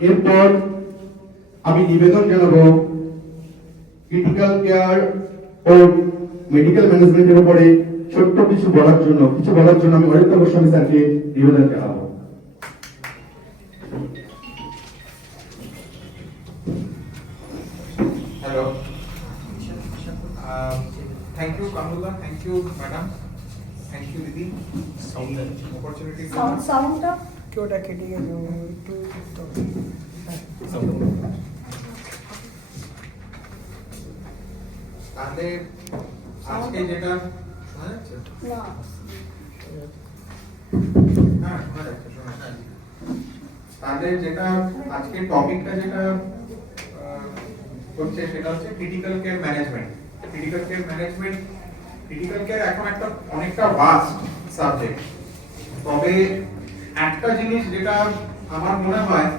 এরপর আমি নিবেদন জানাবো ক্রিটিক্যাল কেয়ার ও মেডিকেল ম্যানেজমেন্টের উপরে ছোট্ট কিছু বলার জন্য আমি অরিন্দম গোস্বামী স্যারকে নিবেদন জানাবো। Hello. Thank you, Kamala. Thank you, madam. Thank you, Didi. Opportunity. Sound up. क्योंटा केटी के जो তাহলে আজকে যেটা শোনা যাচ্ছে? না। হ্যাঁ, শোনা যাচ্ছে, শোনা যাচ্ছে। তাহলে যেটা আজকে টপিকটা যেটা হচ্ছে সেটা হচ্ছে critical care management. Critical care এখন একটা অনেকটা ভাস্ট সাবজেক্ট। তবে একটা জিনিস যেটা আমার মনে হয়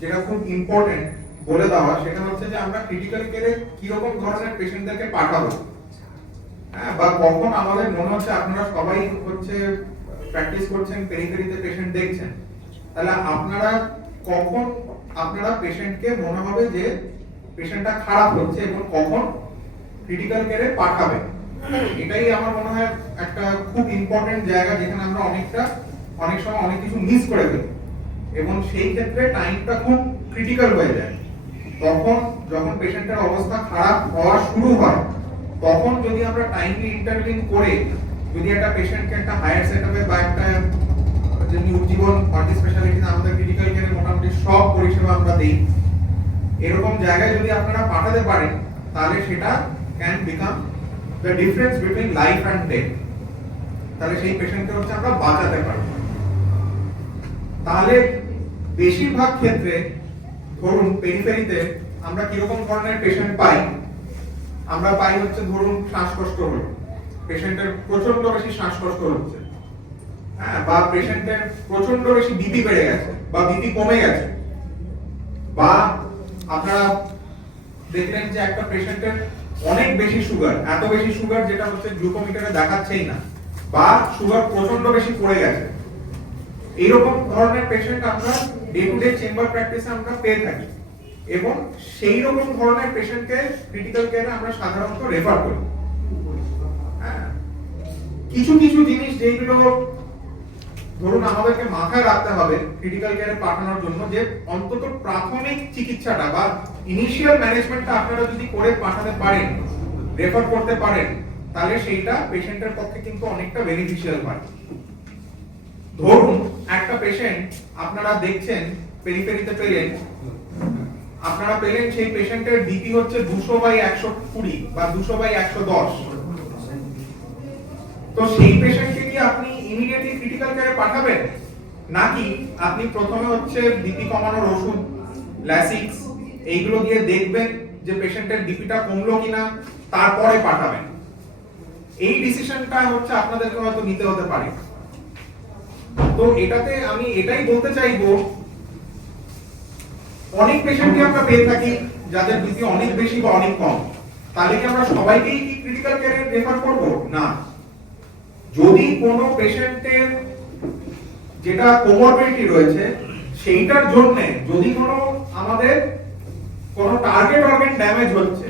যেটা খুব ইম্পর্টেন্ট বলে দেওয়া, সেটা হচ্ছে যে আমরা ক্রিটিক্যাল কেয়ারে কি রকম ধরনের পেশেন্টদেরকে পাঠাবো। হ্যাঁ, বা কখন আমাদের মনে হচ্ছে আপনারা সবাই হচ্ছে প্র্যাকটিস করছেন, পেরিফেরিতে পেশেন্ট দেখছেন, তাহলে আপনারা কখন আপনারা পেশেন্টকে মনে হবে যে পেশেন্টটা খারাপ হচ্ছে এবং কখন ক্রিটিক্যাল কেয়ারে পাঠাবেন। এটাই আমার মনে হয় একটা খুব ইম্পর্টেন্ট জায়গা, যেখানে আমরা অনেক সময় অনেক কিছু মিস করে ফেলি এবং সেই ক্ষেত্রে টাইমটা খুব ক্রিটিক্যাল হয়ে যায়। তখন যখন পেশেন্টের অবস্থা খারাপ হওয়া শুরু হয়, তখন যদি আমরা টাইমলি ইন্টারভিন করে যদি একটা পেশেন্টকে একটা হায়ার সেটআপে বা একটা যেমনি উজ্জীবন মাল্টি স্পেশালিটিতে আমাদের ক্রিটিক্যাল কেয়ারে মোটামুটি সব পরিষেবা আমরা দেই, এরকম জায়গায় যদি আপনারা পাঠাতে পারেন, তাহলে সেটা can become the difference between life and death. তাহলে সেই পেশেন্টকে হচ্ছে আমরা বাঁচাতে পারবো। তাহলে বেশিরভাগ ক্ষেত্রে ধরুন পেরিফেরিতে আমরা কিরকম ধরনের পেশেন্ট পাই, আমরা পাই হচ্ছে ধরুন শ্বাসকষ্ট হলো, পেশেন্টের প্রচন্ড বেশি শ্বাসকষ্ট হচ্ছে, হ্যাঁ, বা পেশেন্টের প্রচন্ড বেশি বিপি বেড়ে গেছে বা বিপি কমে গেছে, বা আপনারা দেখলেন যে একটা পেশেন্টের অনেক বেশি সুগার, এত বেশি সুগার যেটা হচ্ছে গ্লুকোমিটারে দেখাচ্ছেই না, বা সুগার প্রচন্ড বেশি পড়ে গেছে। এইরকম ধরনের পেশেন্ট আমরা ডে টু ডে চেম্বার প্র্যাকটিসে আমরা পেয়ে থাকি এবং সেই রকম ধরনের পেশেন্টকে ক্রিটিক্যাল কেয়ারে আমরা সাধারণত রেফার করি। কিছু কিছু জিনিস যেগুলো ধরুন আমাদেরকে মাথায় রাখতে হবে ক্রিটিক্যাল কেয়ারে পাঠানোর জন্য, যে অন্তত প্রাথমিক চিকিৎসাটা বা ইনিশিয়াল ম্যানেজমেন্টটা আপনারা যদি করে পাঠাতে পারেন, রেফার করতে পারেন, তাহলে সেইটা পেশেন্টের পক্ষে কিন্তু অনেকটা বেনিফিশিয়াল হয়। ধরুন একটা পেশেন্ট আপনারা দেখছেন পেরিফেরিতে পেলেন, আপনারা পেলেন সেই পেশেন্টের বিপি হচ্ছে 200/120 বা 200/110, তো সেই পেশেন্টকে কি আপনি ইমিডিয়েটলি ক্রিটিক্যাল কেয়ারে পাঠাবেন, নাকি আপনি প্রথমে হচ্ছে বিপি কমানোর ওষুধ ল্যাসিক্স এইগুলো দিয়ে দেখবেন যে পেশেন্টের বিপিটা কমলো কিনা, তারপরে পাঠাবেন? এই ডিসিশনটা হচ্ছে আপনাদেরকে হয়তো নিতে হতে পারে। তো এটাতে আমি এটাই বলতে চাইবো, অনেক পেশেন্টকে আমরা পেয়ে থাকি যাদের বিপি অনেক বেশি বা অনেক কম, তাহলে কি আমরা সবাইকেই কি ক্রিটিক্যাল কেয়ারে রেফার করব? না। যদি কোনো পেশেন্টের যেটা কোমরবিডিটি রয়েছে সেইটার জন্য যদি কোনো আমাদের কোনো টার্গেট অর্গান ড্যামেজ হচ্ছে,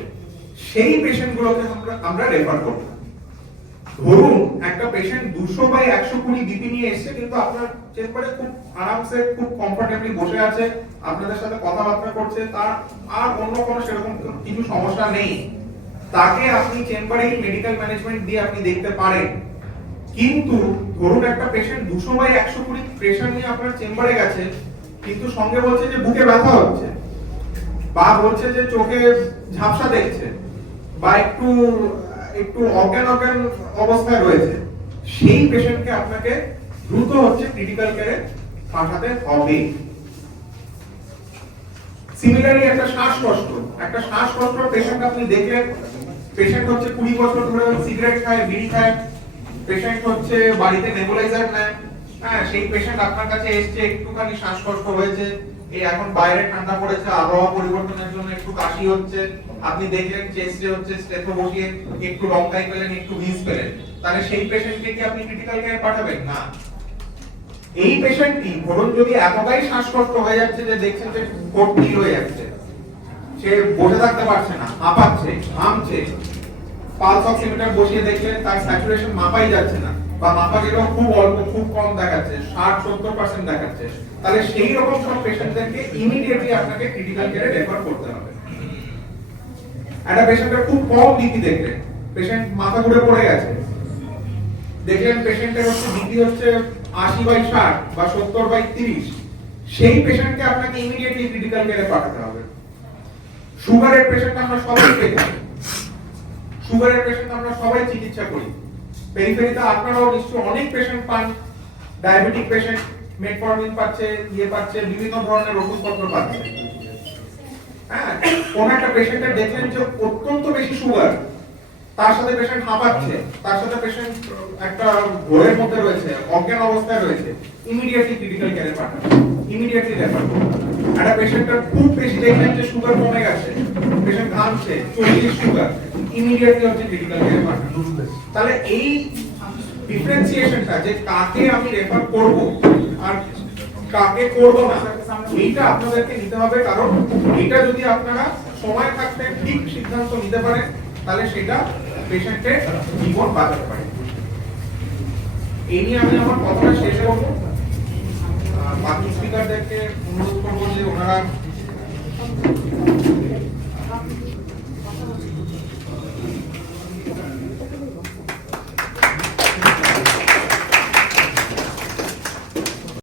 সেই পেশেন্টগুলোকে আমরা রেফার করব। ধরুন একটা পেশেন্ট 200/120 বিপি নিয়ে এসেছে, কিন্তু আপনার চেম্বারে খুব আরামসে খুব কমফোর্টেবলি বসে আছে, আপনাদের সাথে কথাবার্তা করছে, তার আর অন্য কোনো সেরকম কিছু সমস্যা নেই, তাকে আপনি চেম্বারে মেডিকেল ম্যানেজমেন্ট দিয়ে আপনি দেখতে পারেন। কিন্তু ধরুন একটা পেশেন্ট 200/120 প্রেসার নিয়ে আপনার চেম্বারে গেছে, কিন্তু সঙ্গে বলছে যে বুকে ব্যথা হচ্ছে, বা বলছে যে চোখে ঝাপসা দেখছে, বা একটু অজ্ঞান অবস্থায় রয়েছে, সেই পেশেন্টকে আপনাকে দ্রুত হচ্ছে ক্রিটিক্যাল কেয়ারে পাঠাতে হবে। সিমিলারলি একটা শ্বাসকষ্ট পেশেন্ট আপনি দেখলেন, পেশেন্ট হচ্ছে 20 বছর ধরে সিগারেট খায়, বিড়ি খায়, পেশেন্ট হচ্ছে বাড়িতে নেবুলাইজার নেয়, হ্যাঁ, সেই পেশেন্ট আপনার কাছে এসেছে, একটুখানি শ্বাসকষ্ট হয়েছে, এই এখন বাইরে ঠান্ডা পড়েছে, আবহাওয়া পরিবর্তনের জন্য একটু কাশি হচ্ছে, আপনি দেখলেন চেস্টে হচ্ছে স্টেথো বসিয়ে একটু রংকাই পেলেন, একটু ভিজ পেলেন, তাহলে সেই পেশেন্টকে কি আপনি ক্রিটিক্যাল কেয়ার পাঠাবেন? না। এই পেশেন্টটি ধরুন যদি এতটাই শ্বাসকষ্ট হয়ে যাচ্ছে যে দেখছেন যে ভর্তি হয়ে যাচ্ছে, সে বসে থাকতে পারছে না, হাঁপাচ্ছে, ঘামছে, পালস অক্সিমিটার বসিয়ে দেখলেন তার স্যাচুরেশন মাপাই যাচ্ছে না, বা মাপা গেলেও খুব অল্প, খুব কম দেখাচ্ছে, 60-70% দেখাচ্ছে, তাহলে সেই রকম সব পেশেন্টদেরকে ইমিডিয়েটলি আপনাকে ক্রিটিক্যাল কেয়ারে রেফার করতে হবে। একটা পেশেন্টের খুব কম বিপি দেখলেন, পেশেন্ট মাথা ঘুরে পড়ে গেছে, দেখলেন পেশেন্টের হচ্ছে বিপি হচ্ছে 80/60 বা 70/30, সেই পেশেন্টকে আপনাকে ইমিডিয়েটলি ক্রিটিক্যাল কেয়ারে পাঠাতে হবে। সুগারের পেশেন্ট আমরা সবাই দেখি, সুগারের পেশেন্ট আমরা সবাই চিকিৎসা করি, পেরিফেরিতে আপনারাও নিশ্চয়ই অনেক পেশেন্ট পান, ডায়াবেটিক পেশেন্ট মেটফরমিন পাচ্ছে, পাচ্ছে, বিভিন্ন ধরনের ওষুধপত্র পাচ্ছে। হ্যাঁ, কোন একটা পেশেন্টের দেখলেন যে অত্যন্ত বেশি সুগার, তার সাথে পেশেন্ট হাঁপাচ্ছে, তার সাথে পেশেন্ট একটা ঘোরের মধ্যে রয়েছে, অজ্ঞান অবস্থায় রয়েছে, ইমিডিয়েটলি ক্রিটিক্যাল কেয়ারে পাঠান, ইমিডিয়েটলি রেফার করুন। একটা পেশেন্টের খুব বেশি দেখলেন যে সুগার কমে গেছে, পেশেন্ট ঘামছে, 40 সুগার, ইমিডিয়েটলি হচ্ছে ক্রিটিক্যাল কেয়ারে পাঠান। তাহলে এই ডিফারেন্সিয়েশনটা যে কাকে আমি রেফার করব আর কাকে করব না, এইটা আপনাদেরকে নিতে হবে, কারণ এটা যদি আপনারা সময় থাকতে ঠিক সিদ্ধান্ত নিতে পারেন তাহলে সেটা পেশেন্টের জীবন বাঁচাতে পারে। এই নিয়ে আমি আমার কথাটা শেষ করব। বাকি স্পিকারদেরকে অনুরোধ করবো যে ওনারা